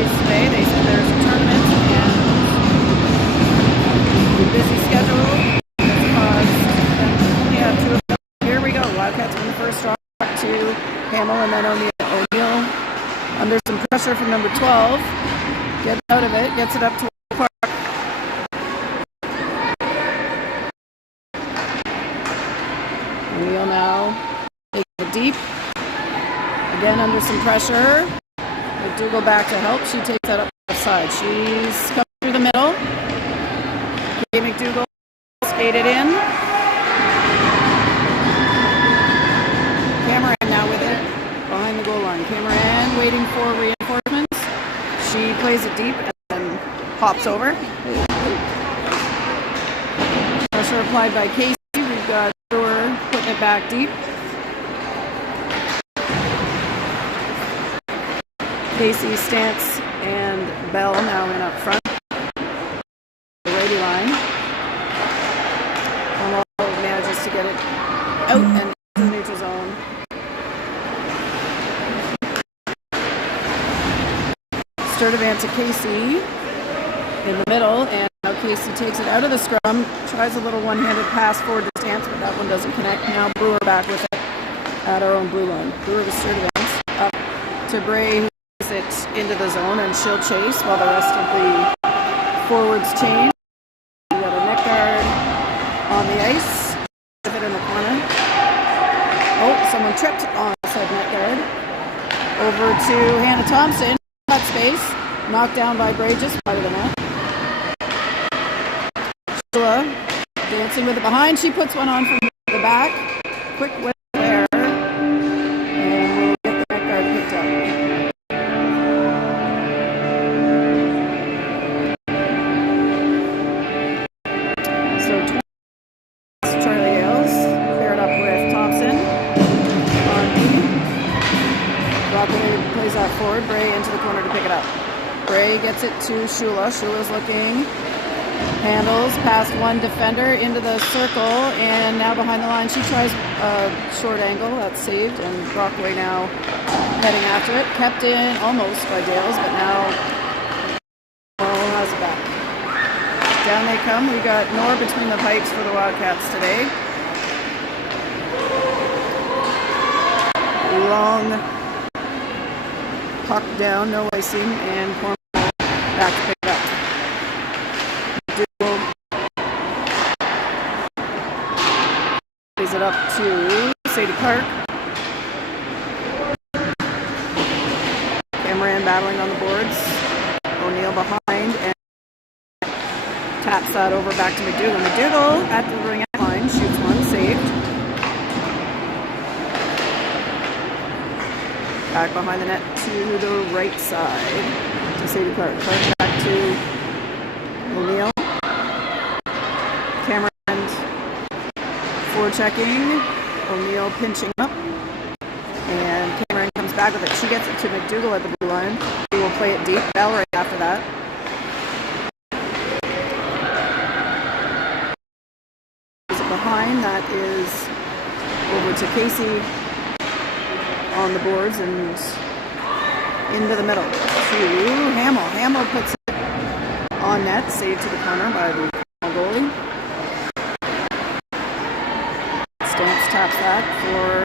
days today. They said there's a tournament and a busy schedule has caused them to only have 2 of them. Here we go. Wildcats win the first draw to Hamill and then O'Neill. O'Neill under some pressure from number 12. Gets out of it. Gets it up to Park. O'Neill now taking it deep. Again under some pressure. McDougall back to help. She takes that up the side. She's coming through the middle. Kay McDougall skated in. Cameron now with it behind the goal line. Cameron waiting for reinforcements. She plays it deep and then hops over. Pressure applied by Casey. We've got Brewer putting it back deep. Casey, Stantz, and Bell now in up front. The righty line. Cornwall manages to get it out and into the neutral zone. Sturdivant to Casey in the middle, and now Casey takes it out of the scrum. Tries a little one-handed pass forward to Stantz, but that one doesn't connect. Now Brewer back with it at our own blue line. Brewer to Sturdivant. Up to Bray, it into the zone, and she'll chase while the rest of the forwards change. We got a neck guard on the ice. It in the corner. Oh, someone tripped on the side net guard. Over to Hannah Thompson. Cut space. Knocked down by Bray just by the net. Sheila dancing with it behind. She puts one on from the back. Quick whip there. And we'll get the net guard picked up. Plays that forward. Bray into the corner to pick it up. Bray gets it to Shula. Shula's looking. Handles past one defender into the circle, and now behind the line. She tries a short angle. That's saved, and Brockway now heading after it. Kept in almost by Dales, but now has it back. Down they come. We got Nor between the pipes for the Wildcats today. Long puck down, no icing, and Cornwall back to pick it up. McDougall plays it up to Sadie Clark. Cameron battling on the boards. O'Neill behind and taps that over back to McDougall. McDougall at the ring line shoots one, saved. Back behind the net to the right side to Sadie Clark. Clark back to O'Neill. Cameron forechecking. O'Neill pinching up. And Cameron comes back with it. She gets it to McDougall at the blue line. He will play it deep. Bell right after that. Behind that is over to Casey on the boards and into the middle to Hamill. Hamill puts it on net, saved to the corner by the goalie. Stantz taps that for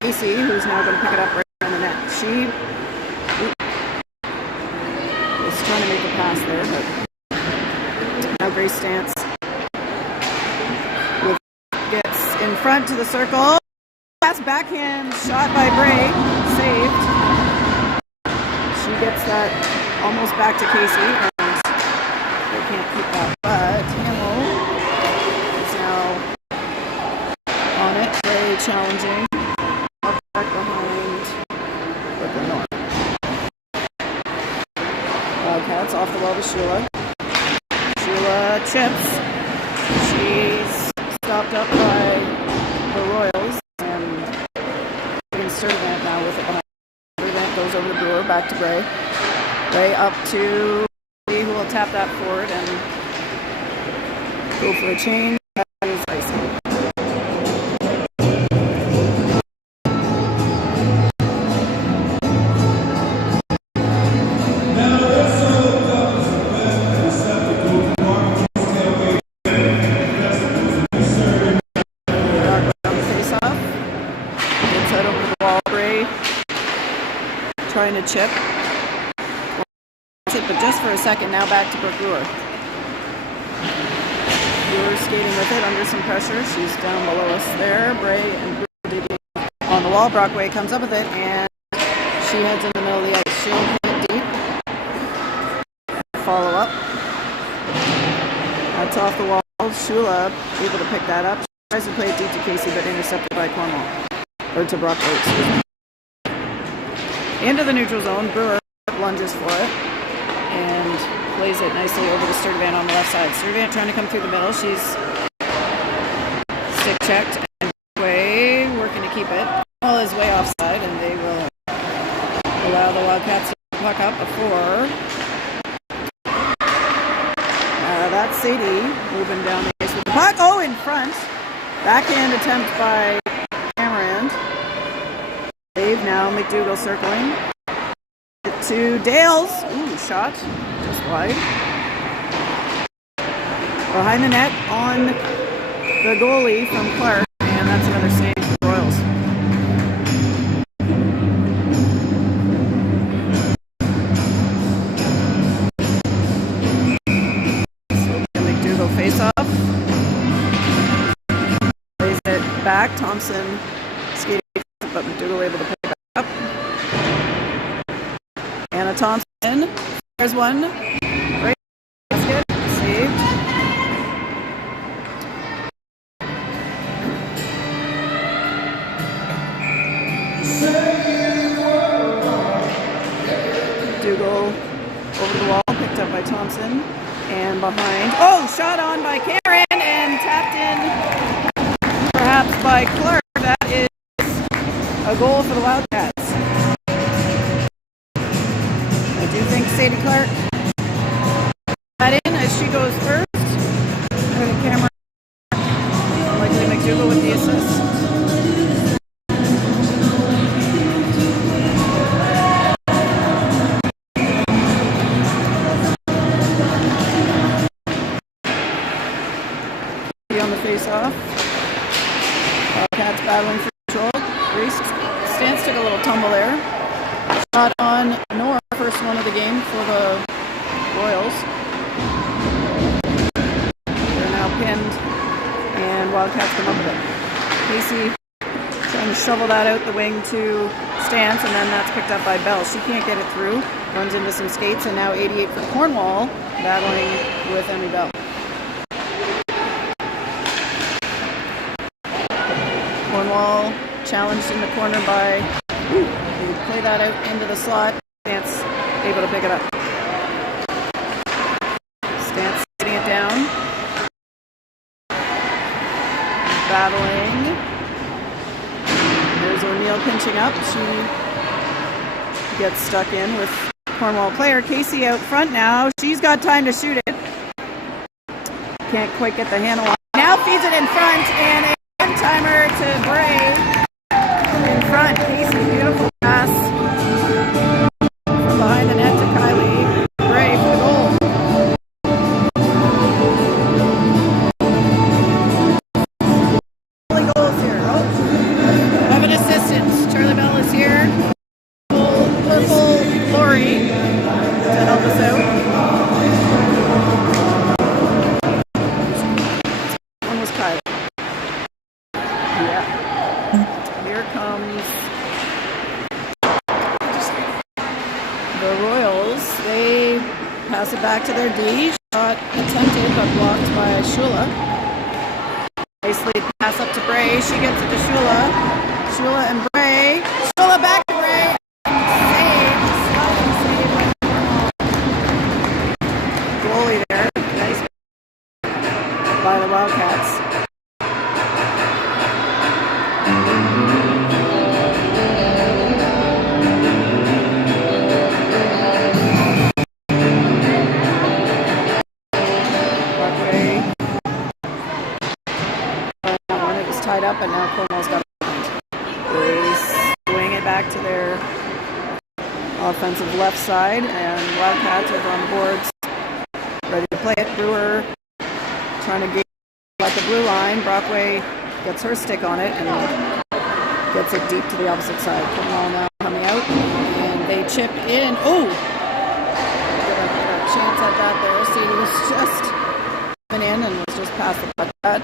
Casey, who's now going to pick it up right on the net. She was trying to make a pass there, but now Grace Stantz gets in front to the circle. That's backhand shot by Bray, saved. She gets that almost back to Casey, and they can't keep that. But Hamill is now on it. Bray challenging. Up back behind Brooklyn North. Wildcats off the wall to Shula. Shula chips. She's stopped up by the Royals. Sturdivant now with it behind. Sturdivant goes over to Brewer, back to Bray. Bray up to Lee, who will tap that forward and go for a change. That is icing. Now trying to chip. But just for a second, now back to Brooke Brewer. Brewer skating with it under some pressure. She's down below us there. Bray and Brewer digging on the wall. Brockway comes up with it, and she heads in the middle of the ice. She'll hit it deep. Follow up. That's off the wall. Shula able to pick that up. She tries to play it deep to Casey, but intercepted by Cornwall. Or to Brockway, excuse me. Into the neutral zone. Brewer lunges for it and plays it nicely over to Sturdivant on the left side. Sturdivant trying to come through the middle. She's stick checked and way working to keep it. Ball is way offside, and they will allow the Wildcats to puck up before. That's Sadie moving down the ice with the puck. Oh, in front. Backhand attempt by Cameron. Save now. McDougall circling. To Dales. Ooh, shot. Just wide. Behind the net on the goalie from Clark. And that's another save for the Royals. Face off. Plays it back. Thompson skating, but McDougall able to pick it up. Anna Thompson. There's one. Great basket. Saved. McDougall over the wall, picked up by Thompson. And behind. Oh, shot on by Karen and tapped in perhaps by Clark. That is a goal for the Wildcats. I do think Sadie Clark got in as she goes first. And the camera. Likely McDougall with the assist. On the face-off. Wildcats battling for control. Reese Stance took a little tumble there. Shot on Nora, first one of the game for the Royals. They're now pinned, and Wildcats come up with it. Casey trying to shovel that out the wing to Stance, and then that's picked up by Bell. She can't get it through. Runs into some skates, and now 88 for Cornwall, battling with Emmy Bell. Cornwall challenged in the corner by they play that out into the slot. Stance able to pick it up. Stance getting it down. Battling. There's O'Neill pinching up. She gets stuck in with Cornwall player. Casey out front now. She's got time to shoot it. Can't quite get the handle on. Now feeds it in front, and a one-timer to Bray in front. Casey, beautiful pass from behind the net to Kylie. Bray for the goal. Goals here. Oh, have an assistant. Charlie Bell is here. Purple Lori to help us out. One was Kylie. Yeah. Here comes the Royals. They pass it back to their D. Shot attempted but blocked by Shula. Nicely pass up to Bray. She gets it to Shula. Shula and Bray. Shula back to Bray. Save. Goalie there. Nice by the Wildcats. Tied up, and now Cornwall's got it. They swing it back to their offensive left side, and Wildcats over on the boards, ready to play it. Brewer trying to get like the blue line. Brockway gets her stick on it and gets it deep to the opposite side. Cornwall now coming out, and they chip in. Oh! Got a chance at that there. Sadie was just coming in and was just past the putt. That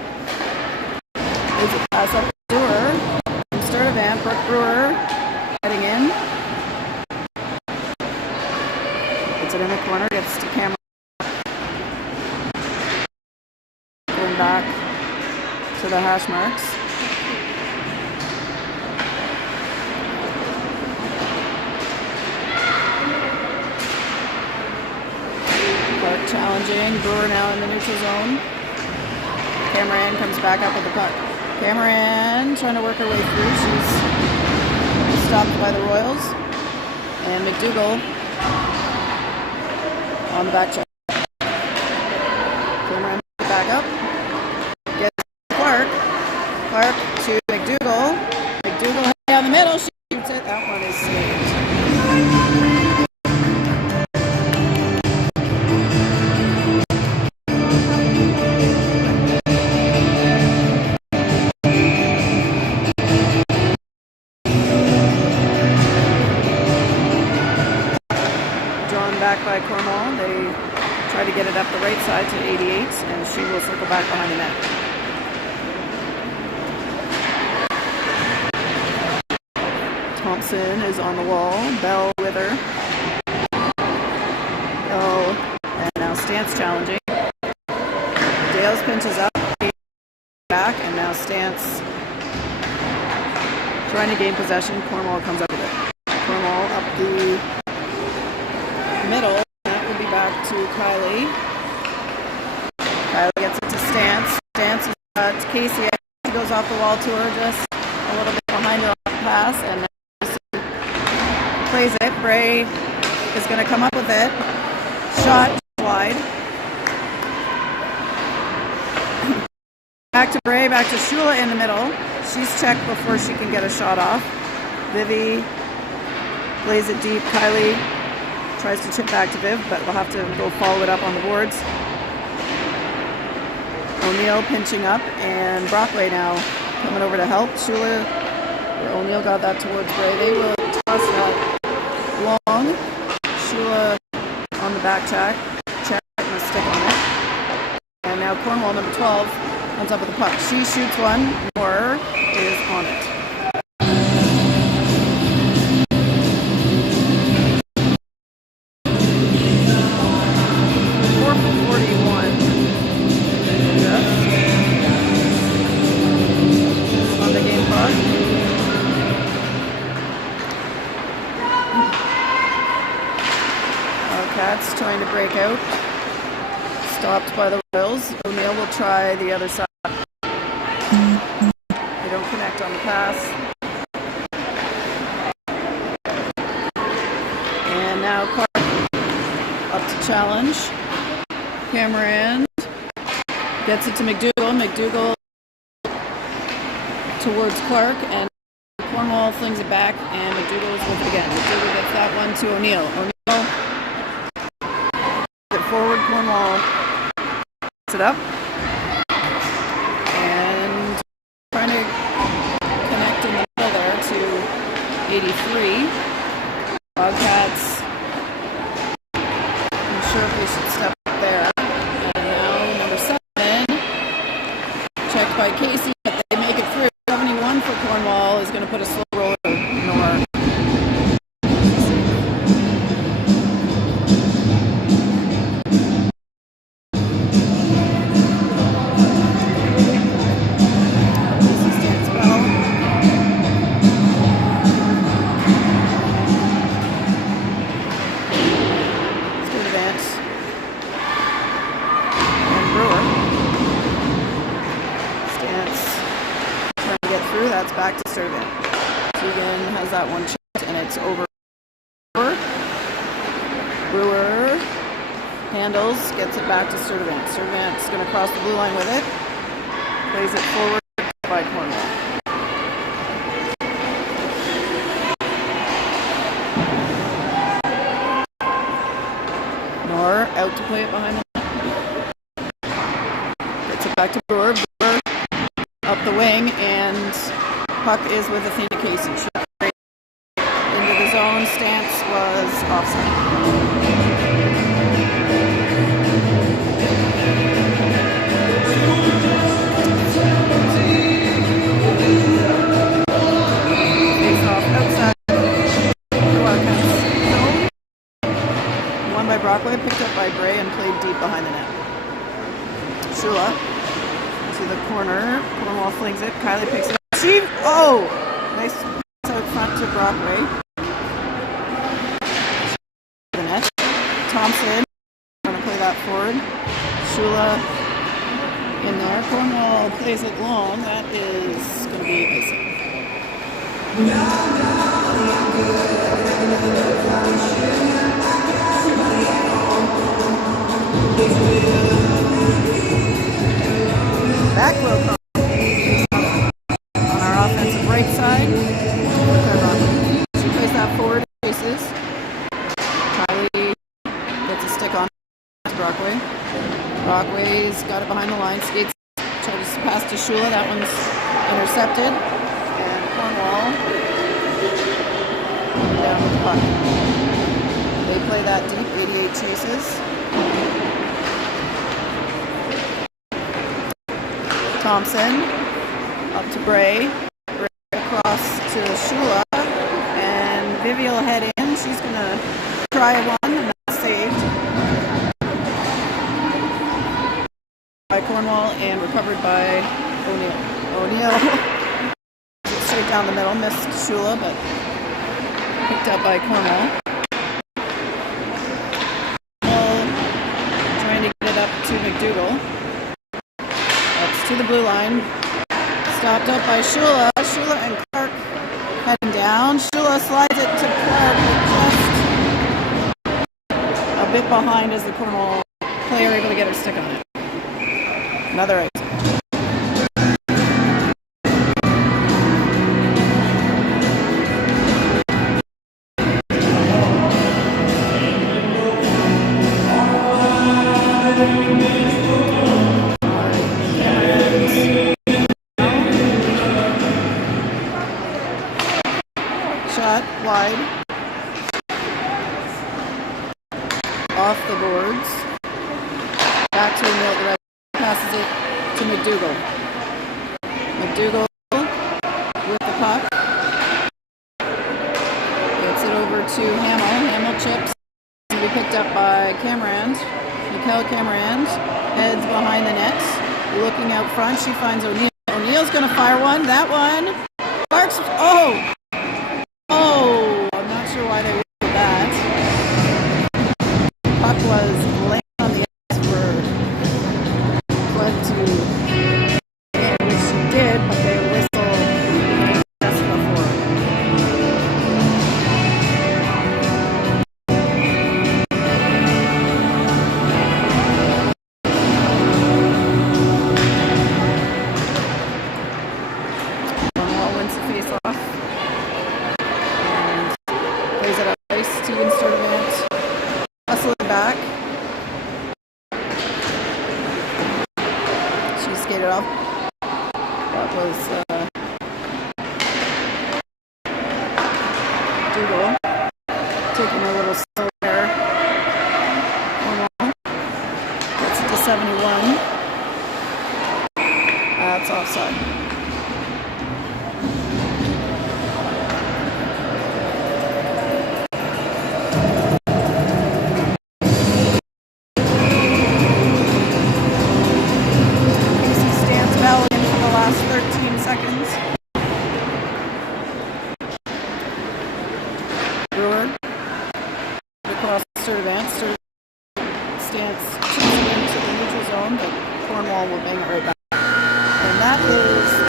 is a pass up to Brewer. From Sturdivant, Brooke Brewer heading in. Puts it in the corner, gets to camera. Going back to the hash marks. Clark challenging. Brewer now in the neutral zone. Cameron comes back up with the puck. Cameron trying to work her way through. She's stopped by the Royals. And McDougall on the back check. Cameron back up. Gets Clark. Clark to McDougall. McDougall down the middle. She shoots it. That one is saved. Back by Cornwall. They try to get it up the right side to 88, and she will circle back behind the net. Thompson is on the wall. Bell with her. Bell, and now Stance challenging. Dales pinches up, back, and now Stance trying to gain possession. Cornwall comes up with it. Cornwall up the middle. That would be back to Kylie. Kylie gets it to Stance. Stance is to Casey. She goes off the wall to her, just a little bit behind her on the pass, and plays it. Bray is going to come up with it. Shot wide. Back to Bray, back to Shula in the middle. She's checked before she can get a shot off. Vivi plays it deep. Kylie tries to chip back to Viv, but we'll have to go follow it up on the boards. O'Neill pinching up, and Brockway now coming over to help. Shula, O'Neill got that towards Bray. They will toss that long. Shula on the back check and a stick on it. And now Cornwall, number 12, comes up with the puck. She shoots one. Moore is on it. Cats trying to break out. Stopped by the Royals. O'Neill will try the other side. They don't connect on the pass. And now Clark up to challenge. Cameron gets it to McDougall. McDougall towards Clark, and Cornwall flings it back, and McDougall is with it again. McDougall gets that one to O'Neill. O'Neill forward. Cornwall puts it up and trying to connect in the middle there to 83. Bobcats unsure if they should step up there. And now number 7, checked by Casey, but they make it through. 71 for Cornwall is going to put a slow roller Nor. That's back to Sturdivant. Tegan has that one checked, and it's over. Brewer handles, gets it back to Sturdivant. Sturdivant's going to cross the blue line with it. Plays it forward by Cornwall. Nor out to play it behind the net. Gets it back to Brewer. Brewer up the wing, and puck is with Athena Casey. She got into the zone. Stance was Face off outside. Won by Brockway, picked up by Bray, and played deep behind the net. Shula to the corner. Cornwall flings it. Kylie picks it up. Oh! Nice pass out front to Brockway. The net. Thompson going to play that forward. Shula in there. Cornwall plays it long. That is going to be icing. Back row on our offensive right side. She plays that forward, faces. Kylie gets a stick on to Brockway. Brockway's got it behind the line. Skates, tries to pass to Shula. That one's intercepted. And Cornwall down with the puck. They play that deep, 88 chases. Thompson up to Bray. Bray across to Shula. And Vivi will head in. She's going to try one, and that's saved by Cornwall and recovered by O'Neill. O'Neill straight down the middle, missed Shula, but picked up by Cornwall. Trying to get it up to McDougall. To the blue line, stopped up by Shula. Shula and Clark heading down. Shula slides it to Clark, but just a bit behind as the Cornwall player able to get her stick on it. Another ice. Wide off the boards, back to O'Neill, passes it to McDougall. McDougall with the puck, gets it over to Hamill. Hamill chips, to be picked up by Camerand. Mikel Camerand heads behind the net, looking out front. She finds O'Neill. O'Neill's going to fire one. That one, Clark's. I'm not sure why they did that. Puck was laying on the ice for Glenn to hit, which she did, but they whistled just before. Cornwall wins the face-off. Plays it up ice, Tegan Sturdivant hustling back. She skated off. That was Dougal taking a little slow there. Gets it to 71. That's offside. Brewer across Sturdivant. Stance into the neutral zone, but Cornwall will bang it right back. And that is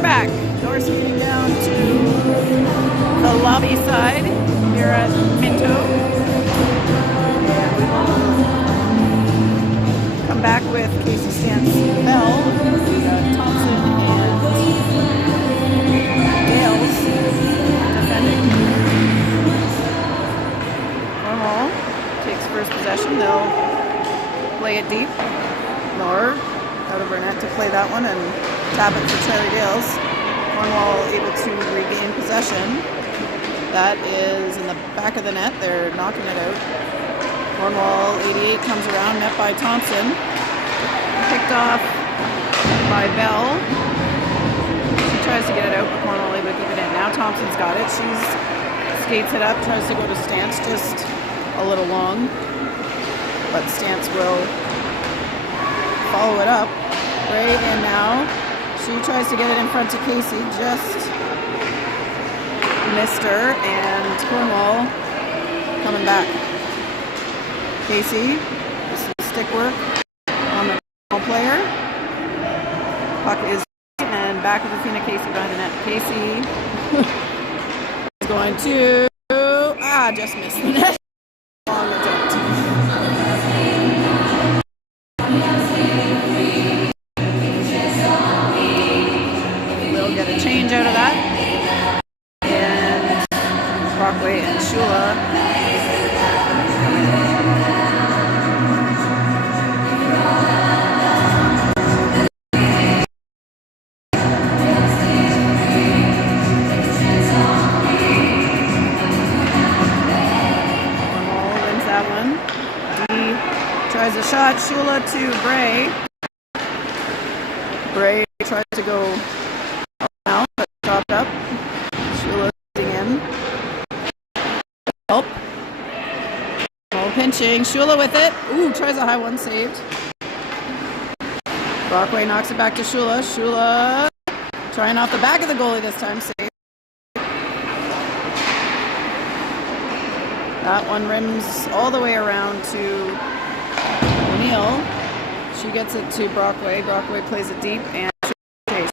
are back. Now we're skating down to the lobby side here at Minto. And we will come back with Casey Stance Bell. We got Thompson and Gales defending. Cornwall takes first possession. They'll play it deep. Nor out of her net to play that one and tap it for Charlie Gales. Cornwall able to regain possession. That is in the back of the net. They're knocking it out. Cornwall 88 comes around, met by Thompson. Picked off by Bell. She tries to get it out, but Cornwall able to keep it in. Now Thompson's got it. She skates it up, tries to go to Stance, just a little long. But Stance will follow it up. Right, and now she tries to get it in front to Casey, just missed her, and Cornwall coming back. Casey, this is stick work on the player. Puck is and back with Athena Casey behind the net. Casey is going to just missed the net. Long attempt. Get a change out of that, and Brockway and Shula Cornwall wins that one. D tries a shot. Shula to Bray. Bray tries to go now, but dropped up. Shula in. Help. Oh, pinching. Shula with it. Ooh, tries a high one, saved. Brockway knocks it back to Shula. Shula trying off the back of the goalie this time, saved. That one rims all the way around to O'Neill. She gets it to Brockway. Brockway plays it deep and chase.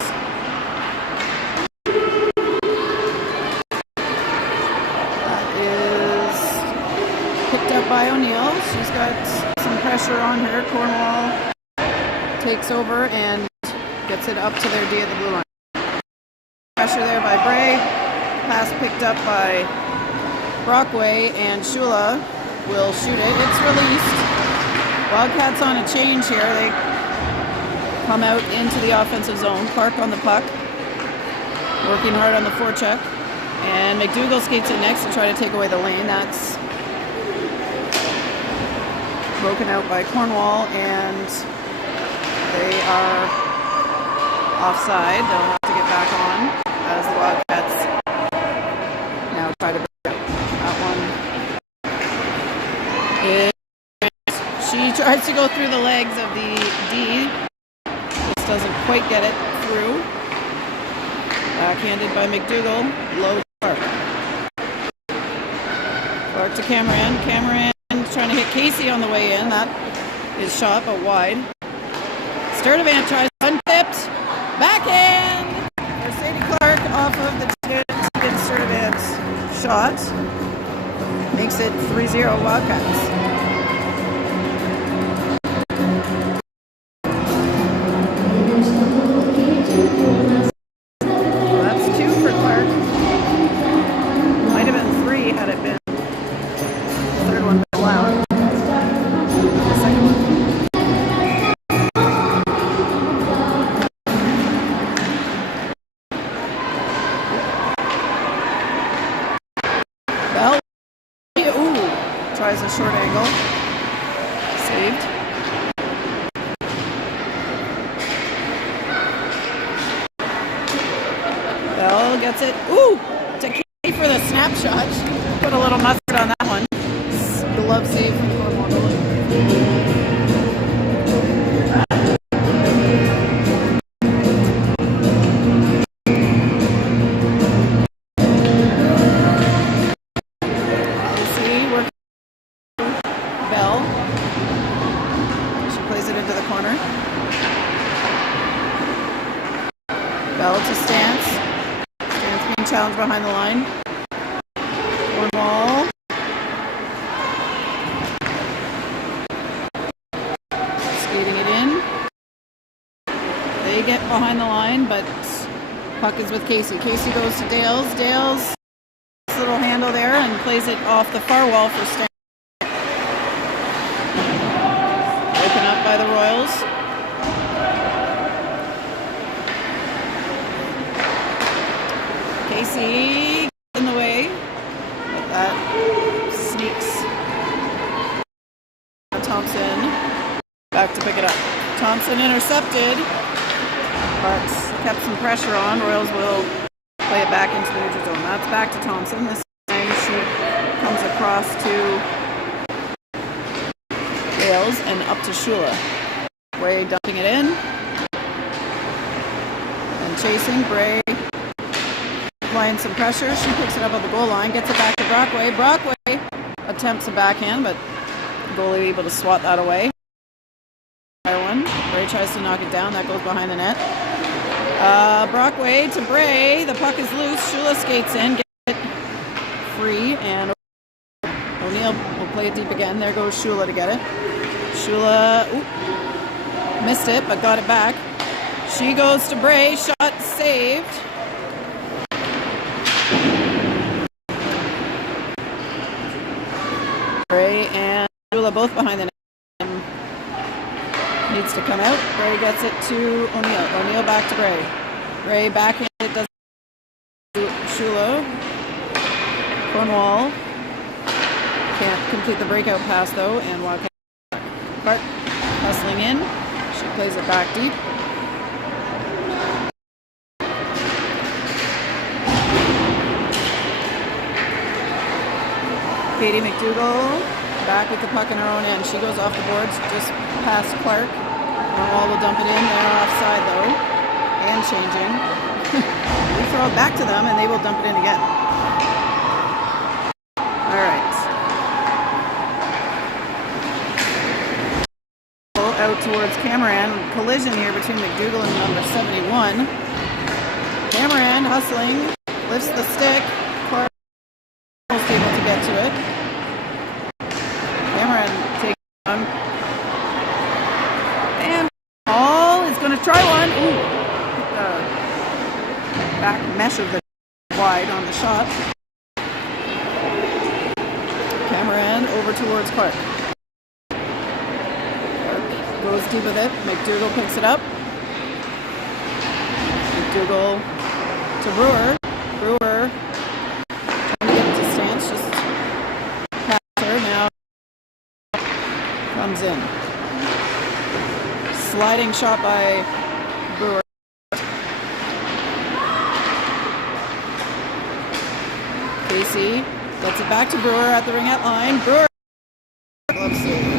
By O'Neill. She's got some pressure on her. Cornwall takes over and gets it up to their D at the blue line. Pressure there by Bray. Pass picked up by Brockway, and Shula will shoot it. It's released. Wildcats on a change here. They come out into the offensive zone. Clark on the puck, working hard on the forecheck. And McDougall skates in next to try to take away the lane. That's broken out by Cornwall, and they are offside. They'll have to get back on as the Wildcats now try to break out. That one she tries to go through the legs of the D. Just doesn't quite get it through. Backhanded by McDougall. Low to Clark. Clark to Cameron. Cameron trying to hit Casey on the way in. That is shot, but wide. Sturdivant tries untipped. Backhand! Mercedes Clark off of the Sturdivant shot. Makes it 3-0 Wildcats. Well, that's 2 for Clark. Might have been 3 had it been third one allowed. The second one. Bell. Ooh. Tries a short angle. Saved. Bell gets it. Ooh. To Katie for the snapshot. Put a little mustard on that one. Glove save from Cornwall. Bell. She plays it into the corner. Bell to Stance. Stance being challenged behind the line. Cornwall. Skating it in. They get behind the line, but puck is with Casey. Casey goes to Dales. Dales, little handle there, and plays it off the far wall for Stance. Broken up by the Royals. Casey in the way, but that sneaks. Thompson back to pick it up. Thompson intercepted, but kept some pressure on. Royals will play it back into the neutral zone. That's back to Thompson. This time she comes across to Wales and up to Shula. Bray dumping it in. And chasing. Bray applying some pressure. She picks it up at the goal line, gets it back to Brockway. Brockway attempts a backhand, but the goalie able to swat that away. Bray tries to knock it down. That goes behind the net. Brockway to Bray. The puck is loose. Shula skates in, gets it free, and O'Neill will play it deep again. There goes Shula to get it. Shula missed it, but got it back. She goes to Bray. Shot saved. Bray and Shula both behind the net. Needs to come out. Bray gets it to O'Neill. O'Neill back to Bray. Bray backhand it does to Shula. Cornwall can't complete the breakout pass though, and Wildcat Clark hustling in. She plays it back deep. Katie McDougall back with the puck in her own end. She goes off the boards just past Clark. Cornwall will dump it in. They're offside though, and changing. We throw it back to them, and they will dump it in again. All right. Out towards Cameron. Collision here between McDougall and number 71. Cameron hustling, lifts the stick. Clark almost able to get to it. Cameron takes on. And Hall is going to try one. Ooh. Back mesh of the wide on the shot. Cameron over towards Clark. Goes deep with it. McDougall picks it up. McDougall to Brewer. Brewer trying to get it to Stance. Just past her. Now comes in. Sliding shot by Brewer. Casey gets it back to Brewer at the ringette line. Brewer. Let's see.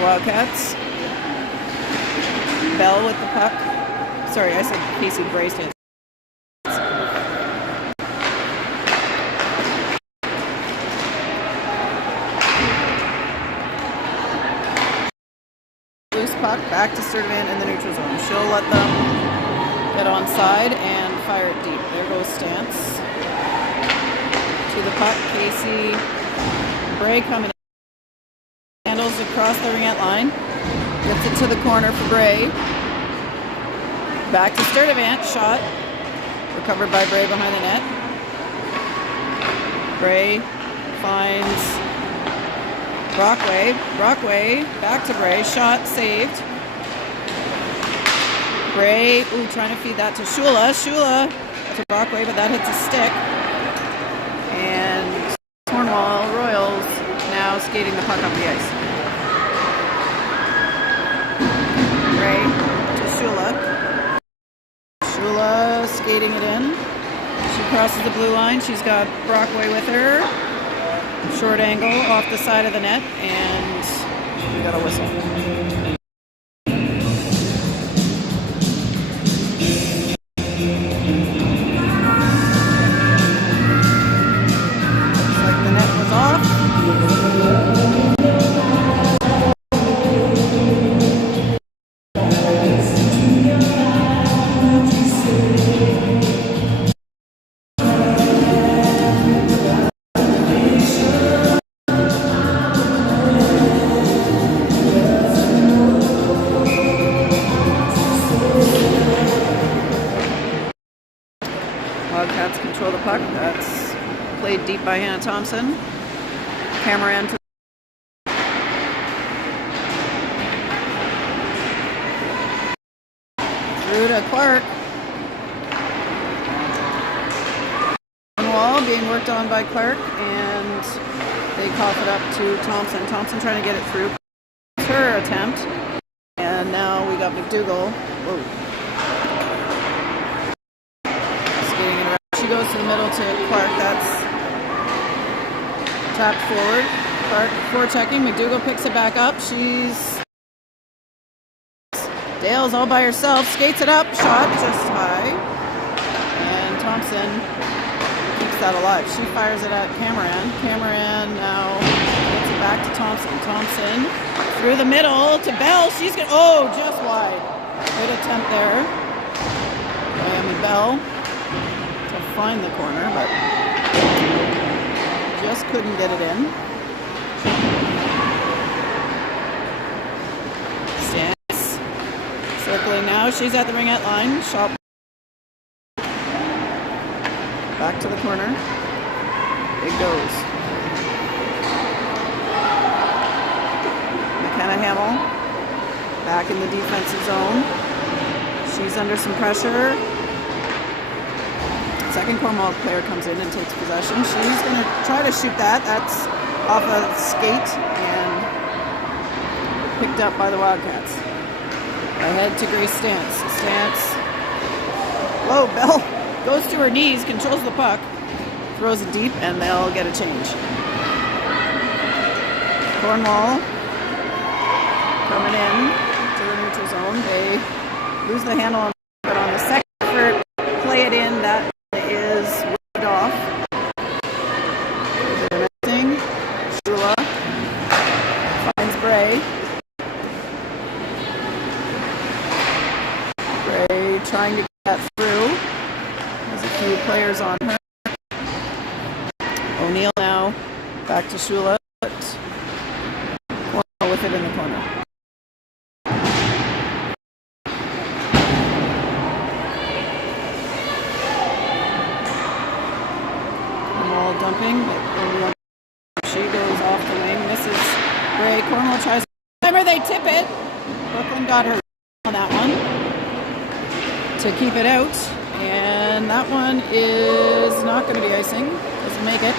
Wildcats. Bell with the puck. Sorry, I said Casey braced it. Loose puck back to Sturdivant in the neutral zone. She'll let them get onside and fire it deep. There goes Stance. To the puck, Casey. Bray coming. Handles across the ringette line. Gets it to the corner for Bray. Back to Sturdivant. Shot. Recovered by Bray behind the net. Bray finds Brockway. Brockway back to Bray. Shot saved. Bray, trying to feed that to Shula. Shula to Brockway, but that hits a stick. And Cornwall Royals now skating the puck up the ice. Bray to Shula. Shula skating it in. She crosses the blue line. She's got Brockway with her. Short angle off the side of the net, and we got a whistle. Looks like the net was off. Wildcats control the puck. That's played deep by Hannah Thompson. Cameron to through to Clark. Cornwall being worked on by Clark, and they cough it up to Thompson. Thompson trying to get it through. It's her attempt, and now we got McDougall. Whoa. Skating it around. She goes to the middle to Clark. That's tapped forward. Clark forechecking. McDougall picks it back up. Dale's all by herself. Skates it up. Shot just high. And Thompson keeps that alive. She fires it at Cameron. Cameron now gets it back to Thompson. Thompson through the middle to Bell. She's going to... Oh, just wide. Good attempt there. Miami Bell to find the corner, but just couldn't get it in. Stands circling now. She's at the ringette line. Shot back to the corner. It goes. McKenna Hamill back in the defensive zone. She's under some pressure. Second Cornwall player comes in and takes possession. She's going to try to shoot that. That's off a skate and picked up by the Wildcats. Ahead to Grace Stantz. Stantz. Whoa, Bell goes to her knees, controls the puck, throws it deep, and they'll get a change. Cornwall coming in to the neutral zone. They lose the handle on, but on the second effort, play it in. That is waved off. Shula finds Bray. Bray trying to get that through. There's a few players on her. O'Neill now back to Shula. Cornwall with it in the corner. Dumping, but she goes off the wing, misses Bray. Cornwall tries to remember, they tip it. Brooklyn got her on that one to keep it out, and that one is not going to be icing. Doesn't make it.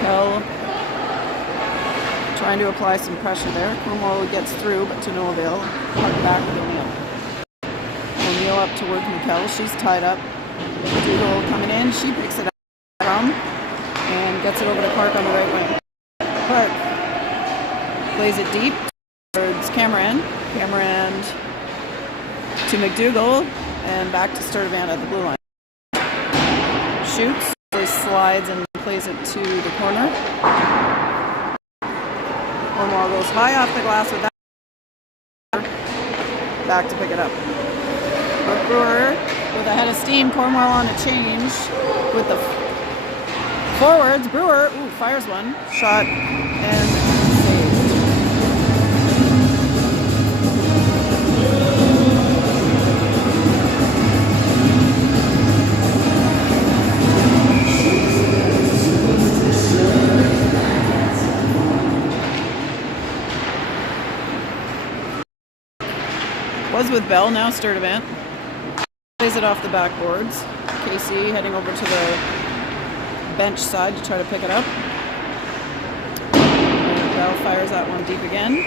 Kel trying to apply some pressure there. Cornwall gets through, but to no avail. Puck back with O'Neill. O'Neill up to work Mikkel. She's tied up. McDougall coming in. She picks it up and gets it over to Clark on the right wing. Clark plays it deep towards Cameron. Cameron to McDougall and back to Sturdivant at the blue line. Shoots, slides and plays it to the corner. Cornwall goes high off the glass with that. Back to pick it up. Brooke Brewer with a head of steam. Cornwall on a change with the forwards. Brewer fires one. Shot and saved. Was with Bell, now Sturdivant. Plays it off the backboards. Casey heading over to the bench side to try to pick it up. And Bell fires that one deep again.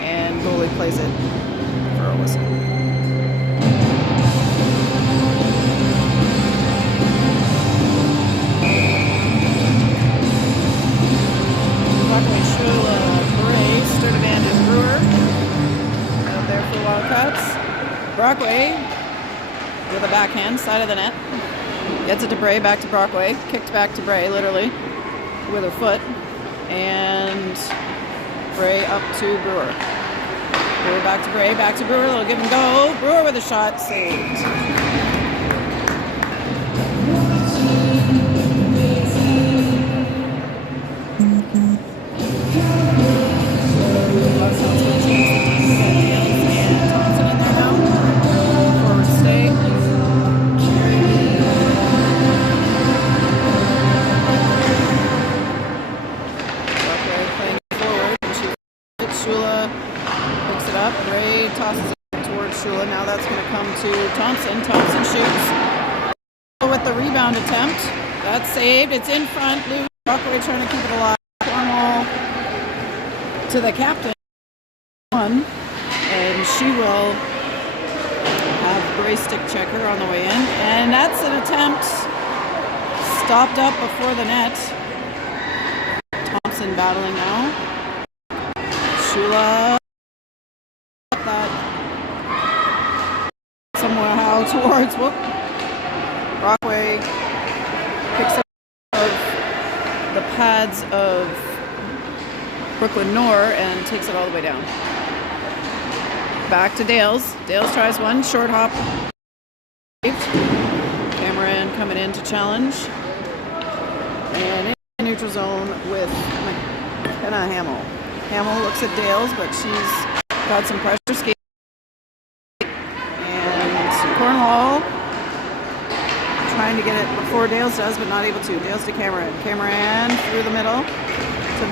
And goalie plays it for a whistle. Brockway with a backhand, side of the net. Gets it to Bray, back to Brockway. Kicked back to Bray, literally, with her foot. And Bray up to Brewer. Brewer back to Bray, back to Brewer. Little give and go. Brewer with a shot, saved. Now that's going to come to Thompson. Thompson shoots with the rebound attempt. That's saved. It's in front. Lou Brockway trying to keep it alive. Cornwall to the captain. And she will have Bray stick checker on the way in. And that's an attempt stopped up before the net. Thompson battling now. Shula. Somehow towards Brockway picks up of the pads of Brooklyn Noor and takes it all the way down. Back to Dales. Dales tries one, short hop. Cameron coming in to challenge. And in the neutral zone with McKenna Hamill. Hamill looks at Dales, but she's got some pressure skate. Cornwall trying to get it before Dales does, but not able to. Dales to Cameron. Cameron through the middle to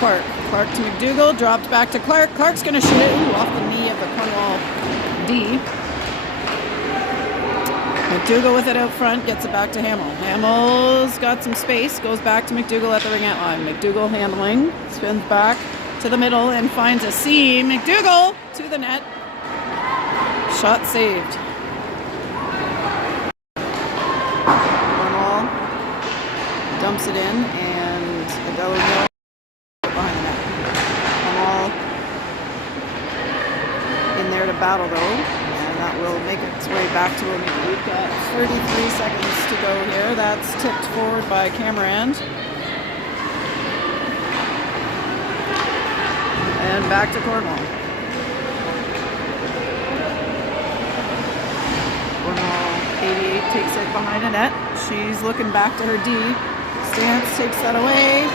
Clark. Clark to McDougall. Dropped back to Clark. Clark's going to shoot it. Ooh, off the knee of the Cornwall D. McDougall with it out front. Gets it back to Hamill. Hamill's got some space. Goes back to McDougall at the ringette line. McDougall handling. Spins back to the middle and finds a seam. McDougall to the net. Shot saved. Cornwall dumps it in, and Adela Moore behind the net. Cornwall in there to battle though, and that will make its way back to him. We've got 33 seconds to go here. That's tipped forward by Cameron. And back to Cornwall. 88 takes it behind the net. She's looking back to her D. Stance takes that away.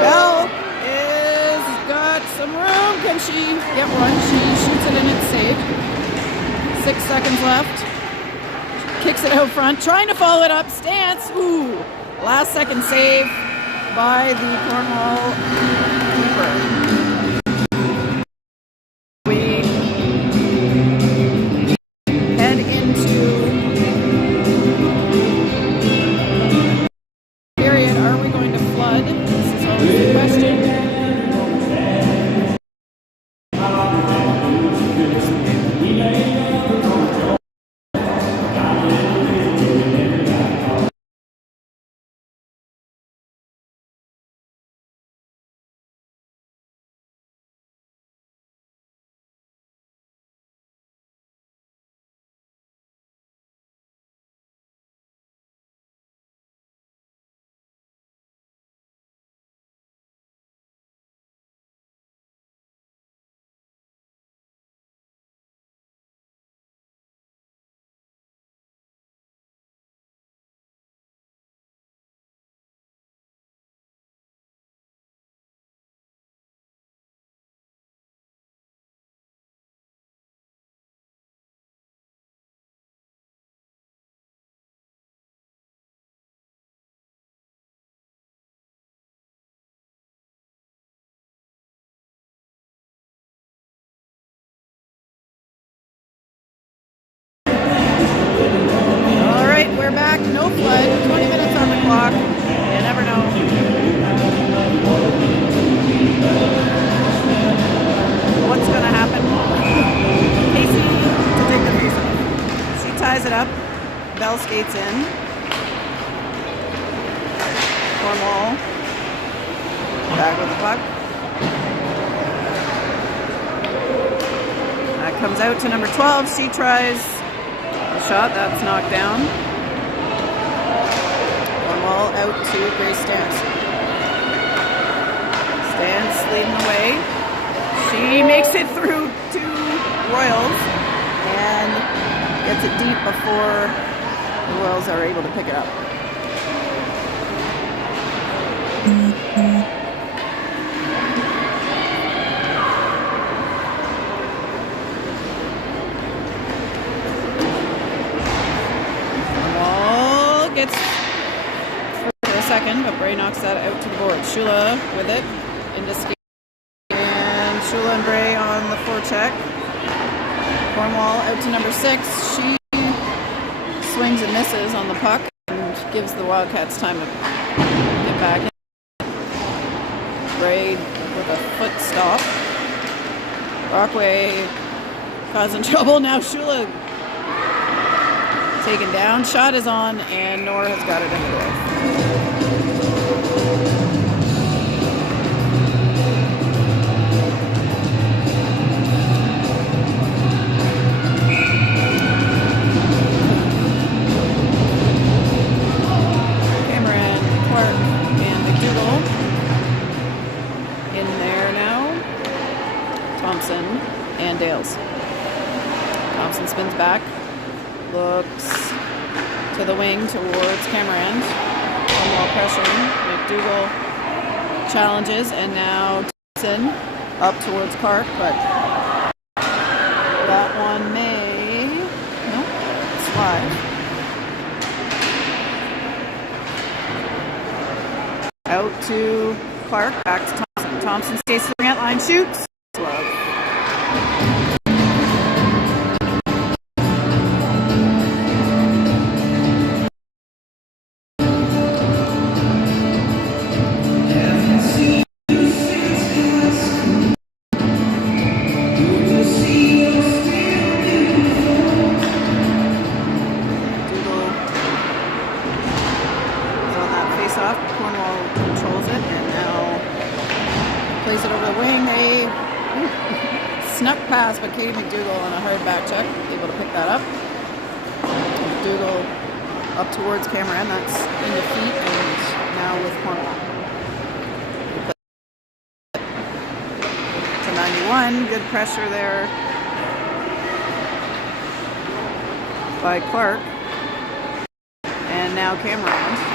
Bell is got some room. Can she get one? She shoots it and it's saved. 6 seconds left. Kicks it out front. Trying to follow it up. Stance. Ooh. Last second save by the Cornwall keeper. We're back, no flood, 20 minutes on the clock. You never know. What's going to happen? Casey to take the face-off. She ties it up. Bell skates in. Cornwall. Back with the puck. comes out to number 12. She tries a shot. That's knocked down. Cornwall out to Grace Stance. Stance leading the way. She makes it through to Royals and gets it deep before the Royals are able to pick it up. Cornwall gets for a second, but Bray knocks that out to the board. Shula with it into skate. And Shula and Bray on the forecheck. Cornwall out to number 6. She swings and misses on the puck and gives the Wildcats time to get back in. Bray with a foot stop. Brockway causing trouble. Now Shula taken down. Shot is on, and Nora has got it in the door. And Dales. Thompson spins back, looks to the wing towards Cameron. Cornwall pressuring. McDougall challenges, and now Thompson up towards Clark, but that one may slide. Out to Clark, back to Thompson. Thompson skates to the ant line, shoots. Cornwall controls it and now plays it over the wing. A snuck pass, but Katie McDougall on a hard back check, able to pick that up. McDougall up towards Cameron. That's in defeat, and now with Cornwall. To 91, good pressure there by Clark. And now Cameron.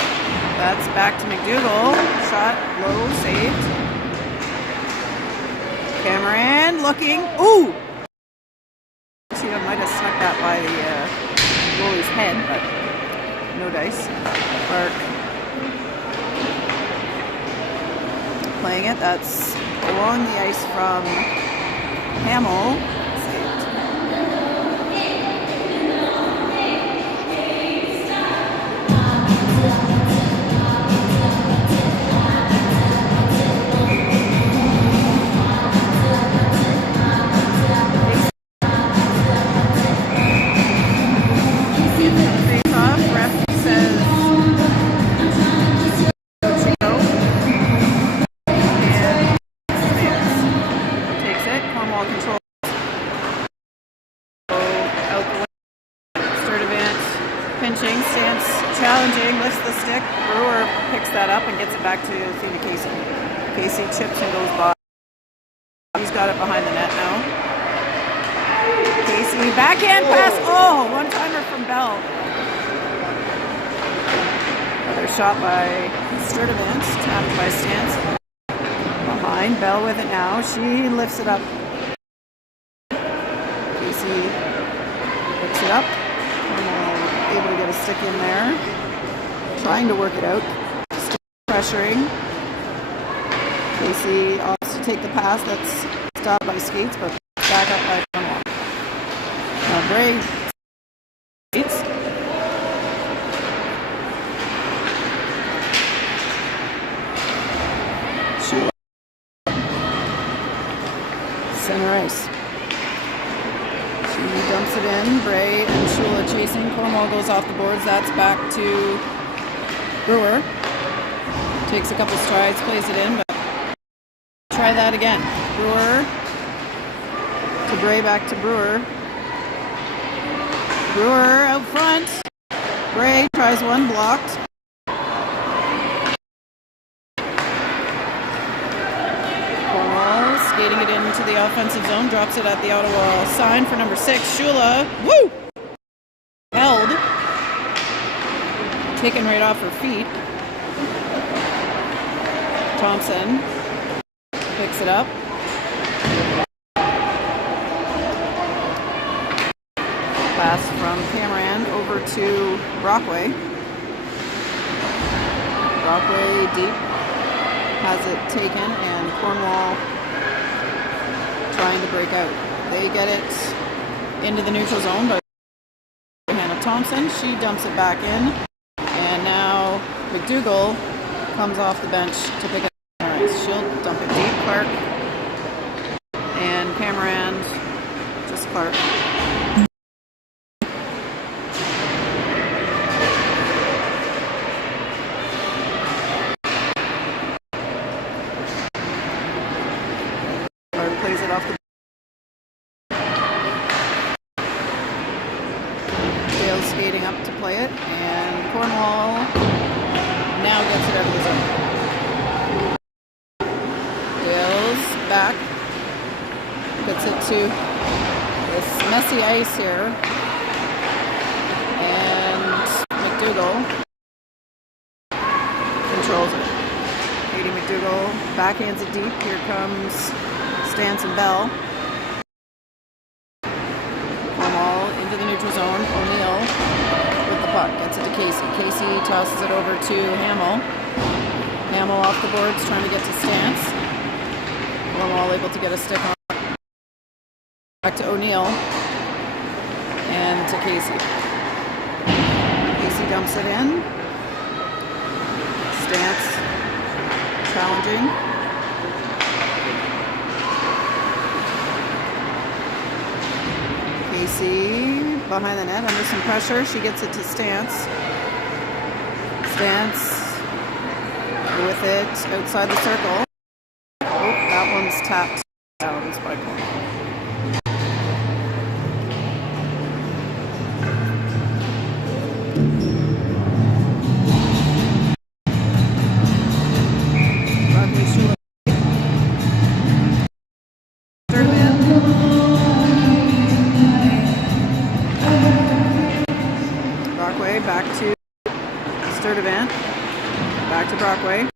That's back to McDougall. Shot low, saved. Cameron looking. Ooh! See, I might have snuck that by the goalie's head, but no dice. Clark playing it. That's along the ice from Hamill. Challenging, lifts the stick. Brewer picks that up and gets it back to Athena Casey. Casey chips and goes by. He's got it behind the net now. Casey, backhand pass. Oh, one-timer from Bell. Another shot by Sturdivant, tapped by Stance. Behind, Bell with it now. She lifts it up. Casey picks it up. Able to get a stick in there, trying to work it out, still pressuring. Casey opts to take the pass. That's stopped by Skates, but back up by Cornwall. Now Bray skates. Shula. Center ice. She dumps it in. Bray and Shula chasing. Cornwall goes off the boards. That's back to Brewer. Takes a couple strides, plays it in, but try that again. Brewer To Bray, back to Brewer. Brewer out front. Bray tries one, blocked. Cornwall skating it into the offensive zone, drops it at the Ottawa sign for number 6, Shula. Woo! Held. Taken right off her feet. Thompson picks it up. Pass from Cameron over to Brockway. Brockway deep. Has it taken, and Cornwall trying to break out. They get it into the neutral zone by Hannah Thompson. She dumps it back in, and now McDougall comes off the bench to pick it up. She'll dump it deep. Clark and Cameron, just Clark. Plays it off the Dale skating up to play it, and Cornwall now gets it out of the zone. Dale's back, puts it to this messy ice here, and McDougall controls it. Katie McDougall backhands it deep. Here comes Stance and Bell. Cornwall into the neutral zone. O'Neill with the puck. Gets it to Casey. Casey tosses it over to Hamill. Hamill off the boards trying to get to Stance. Cornwall able to get a stick on. Back to O'Neill. And to Casey. Casey dumps it in. Stance challenging. Casey behind the net under some pressure. She gets it to Stance. Stance with it outside the circle. Oh, that one's tapped out by Cornwall. Back to Sturdivant. Back to Brockway.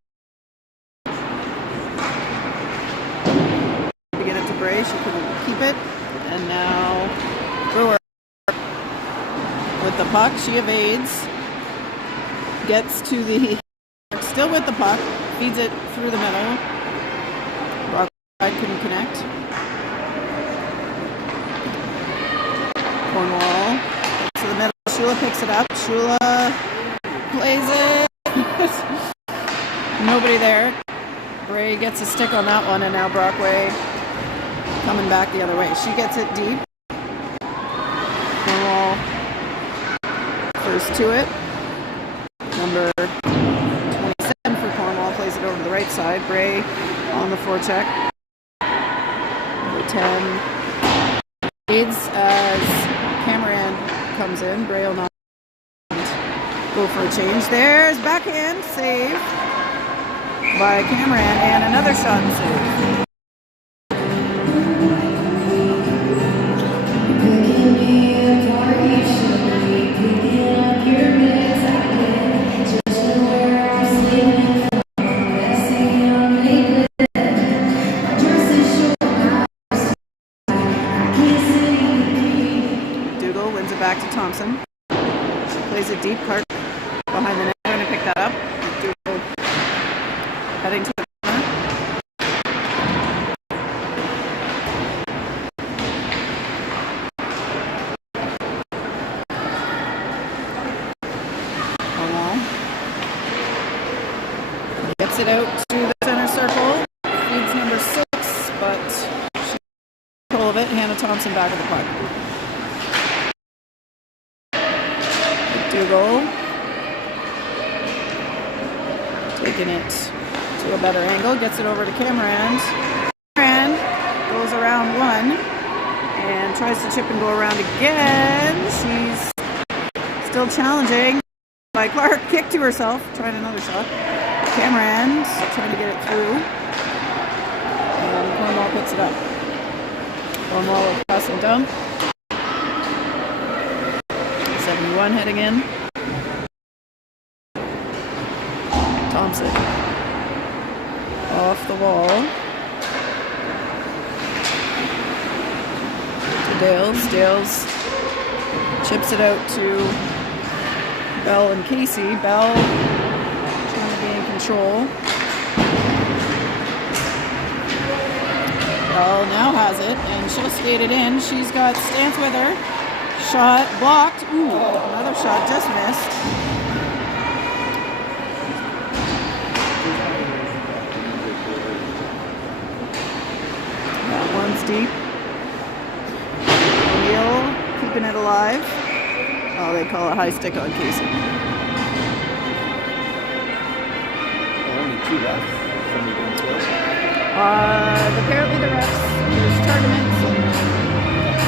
Begin it to Bray. She couldn't keep it. And now Brewer with the puck. She evades. Gets to the... Still with the puck. Feeds it through the middle. Brockway couldn't connect. Cornwall to the middle. Shula picks it up. Shula plays it. Nobody there. Bray gets a stick on that one, and now Brockway coming back the other way. She gets it deep. Cornwall first to it. Number 27 for Cornwall plays it over to the right side. Bray on the forecheck. Number 10 leads as Cameron comes in. Bray will not go for a change. There's backhand save by Cameron, and another shot and save. Dougal wins it back to Thompson. She plays it deep. Clark behind the net, trying to pick that up. Dougal heading to the corner. Cornwall gets it out to the center circle. Feeds number 6, but she's control of it. Hannah Thompson back of the puck. Dougal taking it to a better angle, gets it over to Cameron. Cameron goes around one, tries to chip and go around again. She's still challenging. By Clark, kick to herself, trying another shot. Cameron trying to get it through. And Cornwall picks it up. Cornwall passing dump. 71 heading in. Thompson. Off the wall. To Dales. Dales chips it out to Bell and Casey. Bell trying to be in control. Bell now has it, and she'll skate it in. She's got Stance with her. Shot blocked. Ooh, another shot just missed. That one's deep. O'Neill keeping it alive. Oh, they call it high stick on Casey. Only 2 left. Somebody going to Apparently the refs, there's tournaments and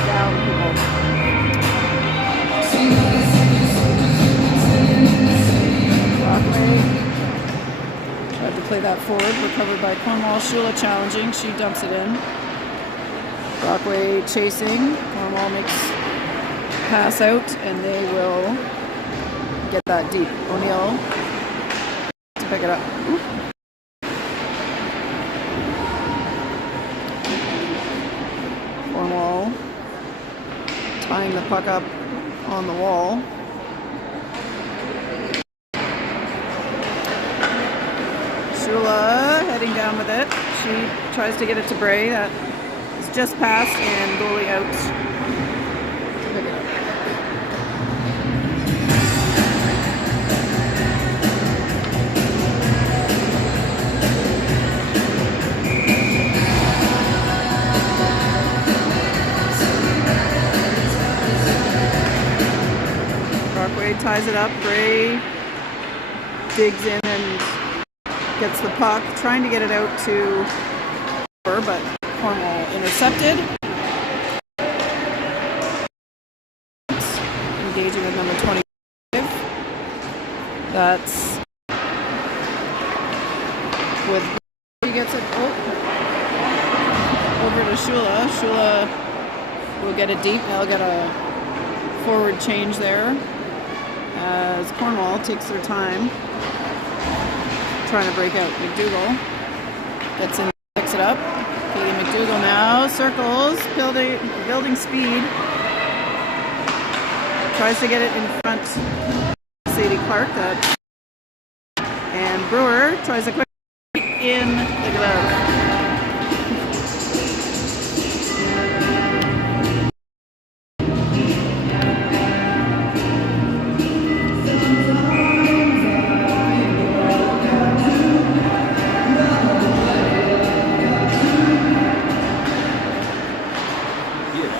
down people. Brockway tried to play that forward, recovered by Cornwall. Shula challenging, she dumps it in. Brockway chasing, Cornwall makes pass out, and they will get that deep. O'Neill to pick it up. Ooh. Cornwall tying the puck up on the wall. Shula heading down with it. She tries to get it to Bray. That is just passed and goalie out. Ties it up. Bray digs in and gets the puck, trying to get it out to her, but Cornwall intercepted. Engaging with number 25. That's with he gets it over to Shula. Shula will get it deep. They'll get a forward change there. As Cornwall takes their time trying to break out. McDougall gets in, picks it up. Katie McDougall now circles, building speed. Tries to get it in front. Sadie Clark, and Brewer tries a quick in the glove.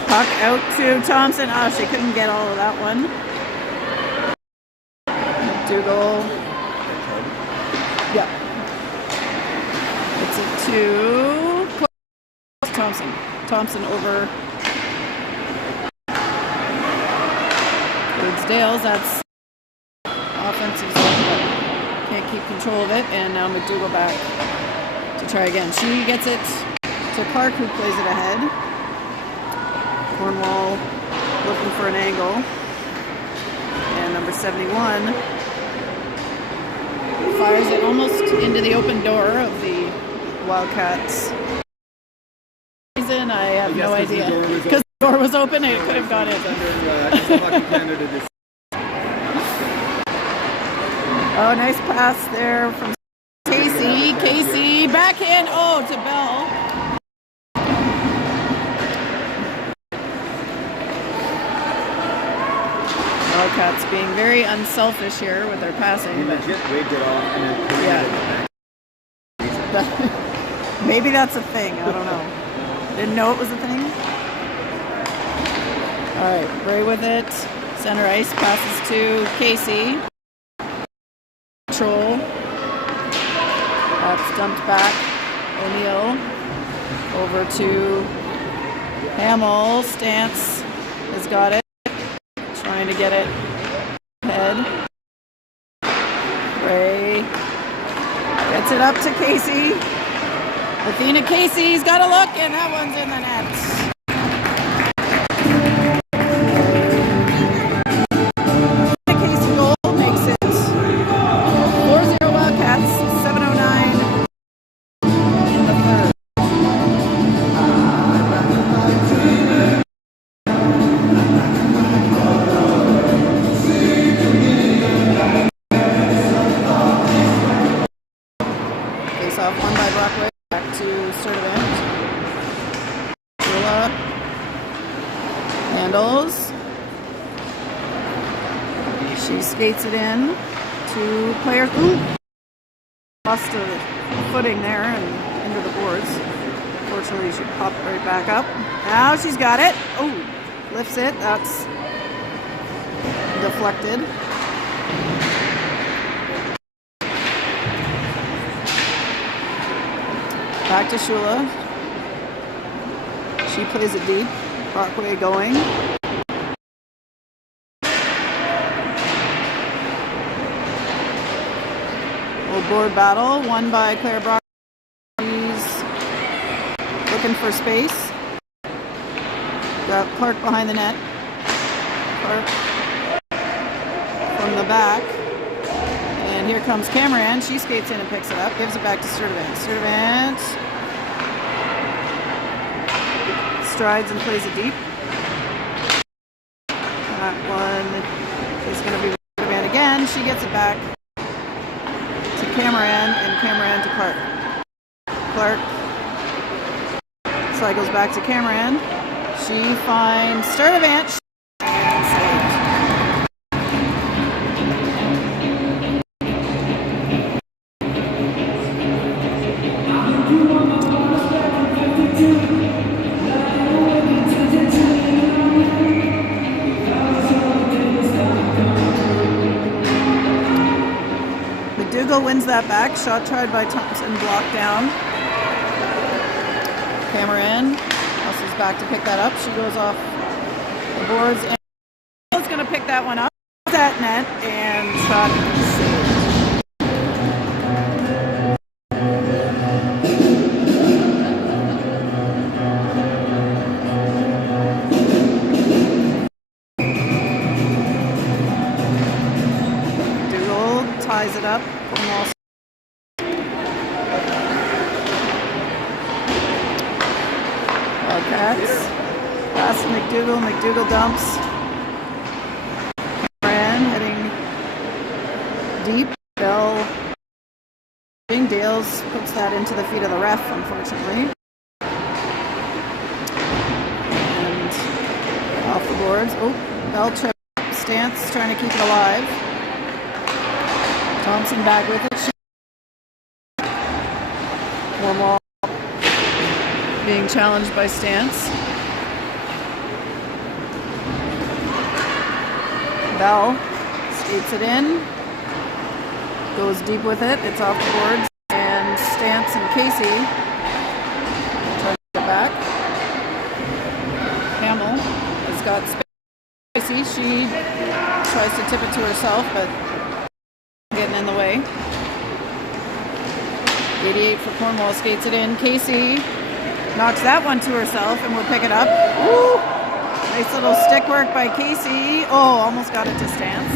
Puck out to Thompson. Oh, she couldn't get all of that one. McDougall. Yeah. It's it to Thompson. Thompson over towards Dales. That's offensive zone, but can't keep control of it. And now McDougall back to try again. She gets it to Clark, who plays it ahead. Cornwall looking for an angle. And number 71 fires it almost into the open door of the Wildcats. Reason I have no idea. Because the door was open and it could have gone in. Oh, nice pass there from Casey. Casey backhand. Oh, to Bell. Wildcats being very unselfish here with their passing. He legit waved it off and then yeah. Maybe that's a thing. I don't know. Didn't know it was a thing. All right, Bray with it. Center ice passes to Casey. Control. That's dumped back. O'Neill over to Hamill, Stance has got it. Trying to get it ahead. Ray gets it up to Casey. Athena Casey's got a look, and that one's in the net. Casey goal makes it 4-0 Wildcats, 7:09 in the third. Face off one by Brockway. Back to Sturdivant. Rula handles. She skates it in. 2 players. Ooh! Lost a footing there and into the boards. Fortunately, she popped right back up. Now she's got it. Oh! Lifts it. That's deflected. Back to Shula. She plays it deep. Brockway going. Little board battle. Won by Claire Brock. She's looking for space. Got Clark behind the net. Clark from the back. And here comes Cameron. She skates in and picks it up. Gives it back to Sturdivant. Sturdivant strides and plays it deep. That one is going to be Sturdivant again. She gets it back to Cameron, and Cameron to Clark. Clark cycles back to Cameron. She finds Sturdivant. McDougall wins that back. Shot tried by Thompson, blocked down. Cameron hustles back to pick that up. She goes off the boards and is going to pick that one up. That net and shot saved. Ties it up. Cornwall. Wildcats. Pass to McDougall. McDougall dumps. Cameron heading deep. Bell. Dales puts that into the feet of the ref, unfortunately. And off the boards. Oh, Bell trip. Stance trying to keep it alive. Thompson back with it. Cornwall being challenged by Stance. Bell skates it in. Goes deep with it. It's off the boards. And Stance and Casey trying to get back. Hamill has got space. She tries to tip it to herself, but getting in the way. 88 for Cornwall, skates it in. Casey knocks that one to herself and will pick it up. Woo! Nice little stick work by Casey. Oh, almost got it to Stance.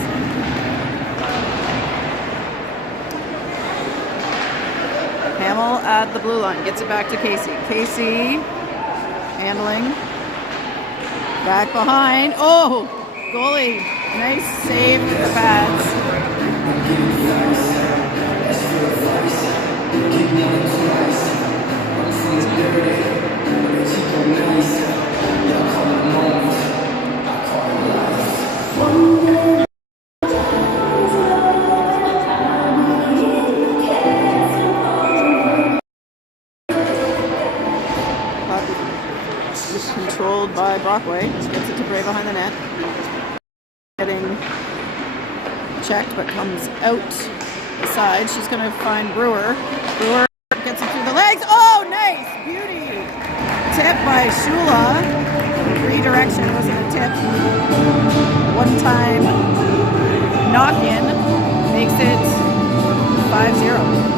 Hamill at the blue line, gets it back to Casey. Casey handling. Back behind. Oh, goalie. Nice save with the pads. Controlled by Brockway. Gets it to Bray behind the net. Getting checked, but comes out the side. She's going to find Brewer. Brewer gets it through the legs. Oh, nice! Beauty! tip by Shula. Redirection wasn't a tip. One-time knock-in makes it 5-0.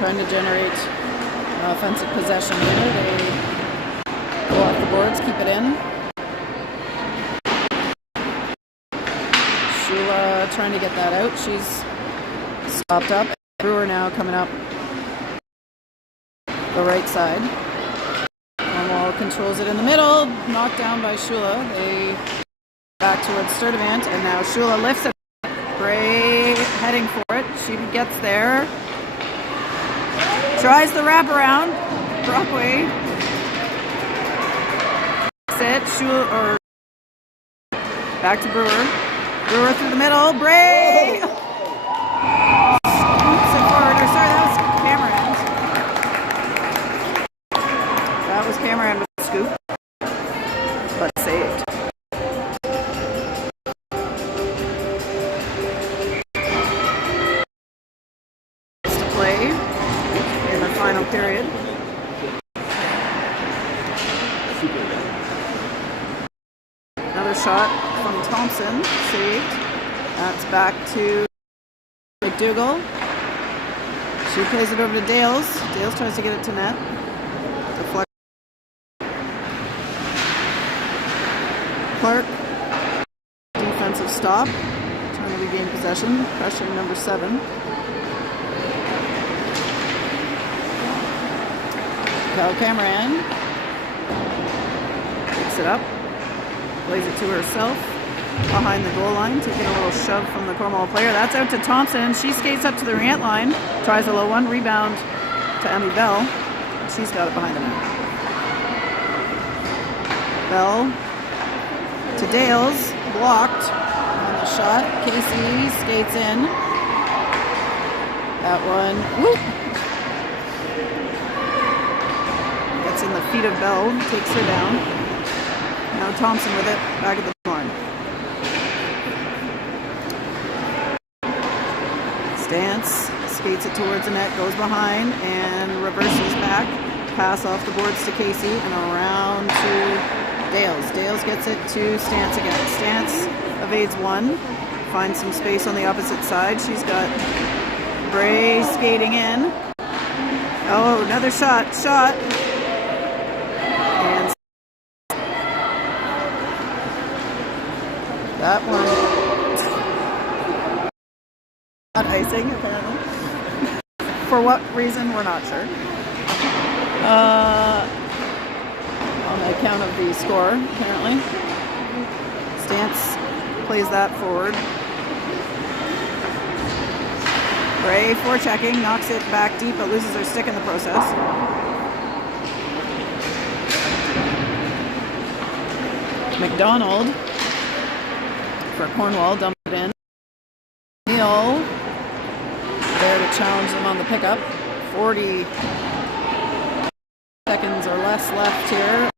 Trying to generate offensive possession here. They go off the boards, keep it in. Shula trying to get that out. She's stopped up. Brewer now coming up the right side. Cornwall controls it in the middle. Knocked down by Shula. They back towards Sturdivant, and now Shula lifts it. Bray heading for it. She gets there. Tries the wraparound. Brockway. Sit. Shula, or back to Brewer. Brewer through the middle. Bray! Scoops it forward. Or sorry, that was Cameron. That was Cameron with the scoop. But saved. To play in the final period. Another shot from Thompson, saved. That's back to McDougall. She plays it over to Dales. Dales tries to get it to net. Deflect. Clark. Defensive stop. Trying to regain possession. Pressuring number 7. Cal Cameron picks it up. Plays it to herself behind the goal line, taking a little shove from the Cornwall player. That's out to Thompson. She skates up to the rant line, tries a low one, rebound to Emmy Bell. She's got it behind the net. Bell to Dales, blocked on the shot. Casey skates in. That one, whoop! Gets in the feet of Bell, takes her down. Now Thompson with it, back at the line. Stance, skates it towards the net, goes behind, and reverses back. Pass off the boards to Casey, and around to Dales. Dales gets it to Stance again. Stance evades one, finds some space on the opposite side. She's got Bray skating in. Oh, another shot. And that one, not icing, apparently. For what reason, we're not sure. On account of the score, apparently. Stance plays that forward. Bray forechecking, knocks it back deep, but loses her stick in the process. McDonald for Cornwall, dump it in. Neal there to challenge them on the pickup. 40 seconds or less left here.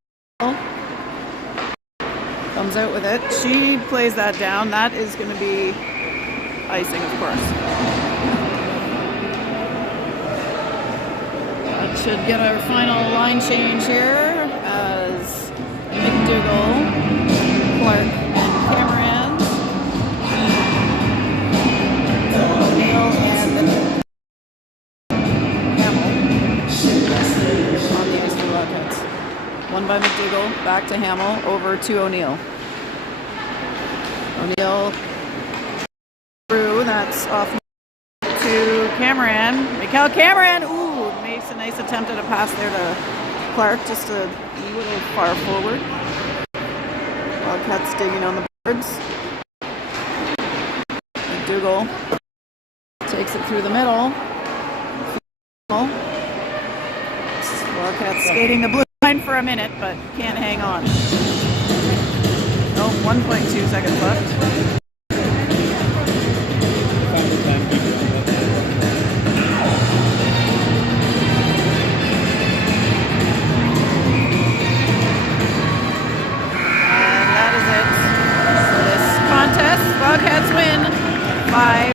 Comes out with it. She plays that down. That is going to be icing, of course. That should get our final line change here as McDougall, Clark, and Cameron. Neal and Hamill on the ice for the Wildcats. One by McDougall, back to Hamill, over to O'Neill. O'Neill through, that's off to Cameron. Mikel Cameron, ooh, makes a nice attempt at a pass there to Clark, just a little far forward. Wildcats digging on the boards. McDougall takes it through the middle. Wildcats skating the blue line for a minute, but can't hang on. Oh, 1.2 seconds left.